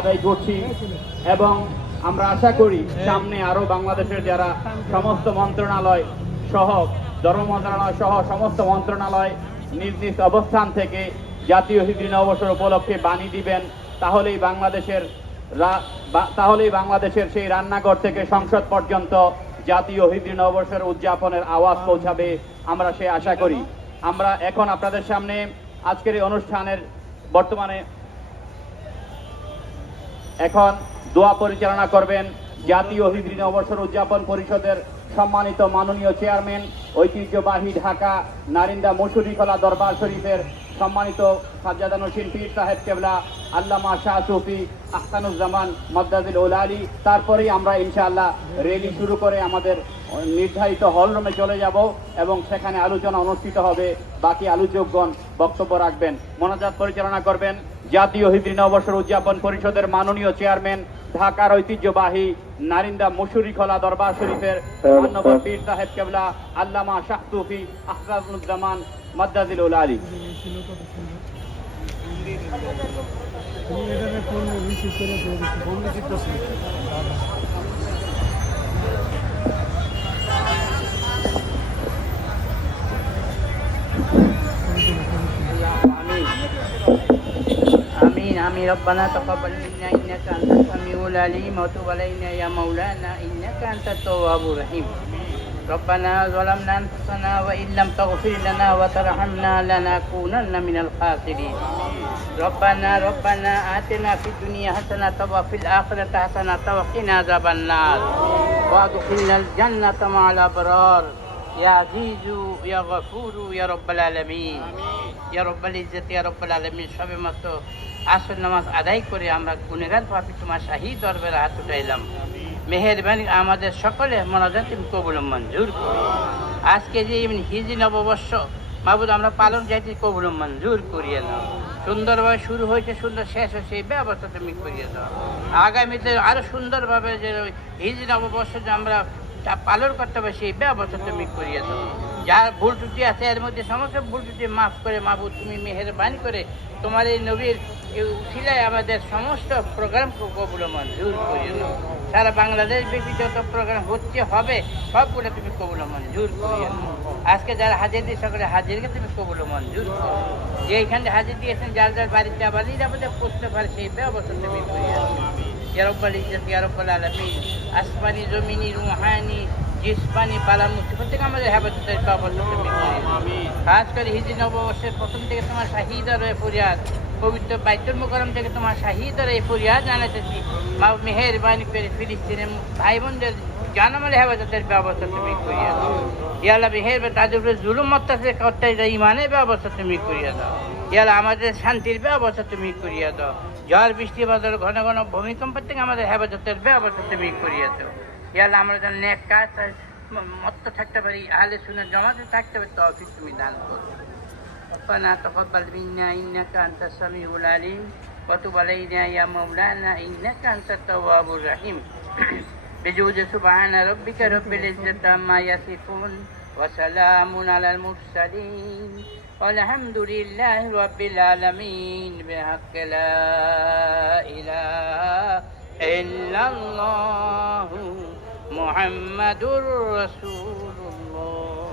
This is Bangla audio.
আদায় করছি এবং আমরা আশা করি সামনে আরও বাংলাদেশের যারা সমস্ত মন্ত্রণালয় সহ, ধর্ম মন্ত্রণালয় সহ সমস্ত মন্ত্রণালয় নিজ নিজ অবস্থান থেকে জাতীয় হিজরি নববর্ষের উপলক্ষে বাণী দিবেন, তাহলেই বাংলাদেশের তাহলেই বাংলাদেশের সেই রান্নাঘর থেকে সংসদ পর্যন্ত জাতীয় হিজরি নববর্ষের উদযাপনের আওয়াজ পৌঁছাবে, আমরা সে আশা করি। আমরা এখন আপনাদের সামনে আজকের এই অনুষ্ঠানের বর্তমানে এখন দোয়া পরিচালনা করবেন জাতীয় হিজরি অবসর উদযাপন পরিষদের সম্মানিত মাননীয় চেয়ারম্যান, ঐতিহ্যবাহী ঢাকা নারিন্দা মসুরিখলা দরবার শরীফের সম্মানিত সাজ্জাদা পীর সাহেব কেবলা, আল্লামা শাহ সুফি আহসানুজ্জামান মদ্দাজুল ওলা আলী তারপরেই আমরা ইনশাআল্লাহ রেলি শুরু করে আমাদের নির্ধারিত হল রুমে চলে যাব এবং সেখানে আলোচনা অনুষ্ঠিত হবে। বাকি আলোচকগণ বক্তব্য রাখবেন। মোনাজাত পরিচালনা করবেন জাতীয় হিজরি নববর্ষের উদযাপন পরিষদের মাননীয় চেয়ারম্যান ঢাকার ঐতিহ্যবাহী নারিন্দা মুসুরি খোলা দরবার শরীফের মান্যবর পীর সাহেব কেবলা আল্লামা শাহ সুফি আহসানুজ্জামান মদ্দাজিল আলী। ফোন করে النعم ربنا تقبل منا إنك أنت السميع العليم وتب علينا يا مولانا إنك أنت التواب الرحيم. ربنا ظلمنا أنفسنا وإن لم تغفر لنا وترحمنا لنكونن من الخاسرين. ربنا ربنا آتنا في الدنيا حسنة وفي الآخرة حسنة وقنا عذاب النار. وأدخلنا الجنة مع الأبرار. يا عزيز يا غفور يا رب العالمين. آمين. রব্বাল ইজ্জত ইয়া রব্বাল আলামিন সবে মাত্র আসর নামাজ আদায় করে আমরা গুণেগার পাপি তোমার শাহি দরবারে হাত উঠাইলাম। মেহেরবানি আমাদের সকলে মনাজাত তুমি কবুল মঞ্জুর করো আজকে যে এমনি হিজি নববর্ষ মাহবুদ আমরা পালন যাইতে কবুল মঞ্জুর করিয়ে নাও। সুন্দরভাবে শুরু হয়েছে সুন্দর শেষ হয়েছে এই ব্যবস্থা তুমি করিয়ে দাও। আগামীতে আরও সুন্দরভাবে যে হিজি নববর্ষ যে আমরা তা পালন করতে হবে, সেই ব্যবস্থা তুমি করিয়ে দাও। যার ভুল ত্রুটি আছে, এর মধ্যে সমস্ত ভুল ত্রুটি মাফ করে, মাহবুব, তুমি মেহরবানি করে তোমার এই নবীর এই উসিলায় আমাদের সমস্ত প্রোগ্রাম কবুল মঞ্জুর করিয়ে নাও সারা বাংলাদেশ ব্যাপী যত প্রোগ্রাম হচ্ছে, হবে, সবগুলো তুমি কবুল মঞ্জুর করিয়ে আজকে যারা হাজির দিয়ে সকলে হাজিরকে তুমি কবুল মঞ্জুর করো। যে এখানে হাজির দিয়েছেন, যার যার বাড়িতে আবার নিরাপদে পুষতে পারে সেই ব্যবস্থা তুমি করিয়ে Ya Rabbal Izzat, Ya Rabbal Alamin. আসমানি জমিনি রুহানি জিসমানি পালামুক্তি প্রত্যেক আমাদের হেফাজতের কবল তুমি খাস করে হিজি নববর্ষের প্রথম থেকে তোমার শাহিদার এ ফরিয়াদ পবিত্র বাইতুল মোকরম থেকে তোমার শাহিদার এ ফরিয়াদ জানাতেছি মা মেহেরবানি করে ফিলিস্তিনের ভাই বোনদের জানামালে হেফাজতের ব্যবস্থা তুমি করিয়া দাও ইয়ালা মেহেরবান তাদের উপরে জুলুম অত্যাচার করতে ইমানের ব্যবস্থা তুমি করিয়া দাও ইয়ালা আমাদের শান্তির ব্যবস্থা তুমি করিয়া দাও ঝড় বৃষ্টি বাদল ঘন ঘন ভূমিকম্প থেকে আমাদের হেফাজতের ব্যবস্থা তুমি করিয়া দাও ইয়ালা আমরা যেন নেক কাজ আর ম- মত্ত থাকতে পারি আহলে শুনে জমাতে থাকতে পারি তৌফিক তুমি দান করো ربنا تقبل منا إنك أنت السميع العليم وتب علينا يا مولانا إنك أنت التواب الرحيم بجود سبحان ربك رب العزة عما يصفون وسلام على المرسلين. والحمد لله رب العالمين. بحق لا إله إلا الله محمد رسول الله.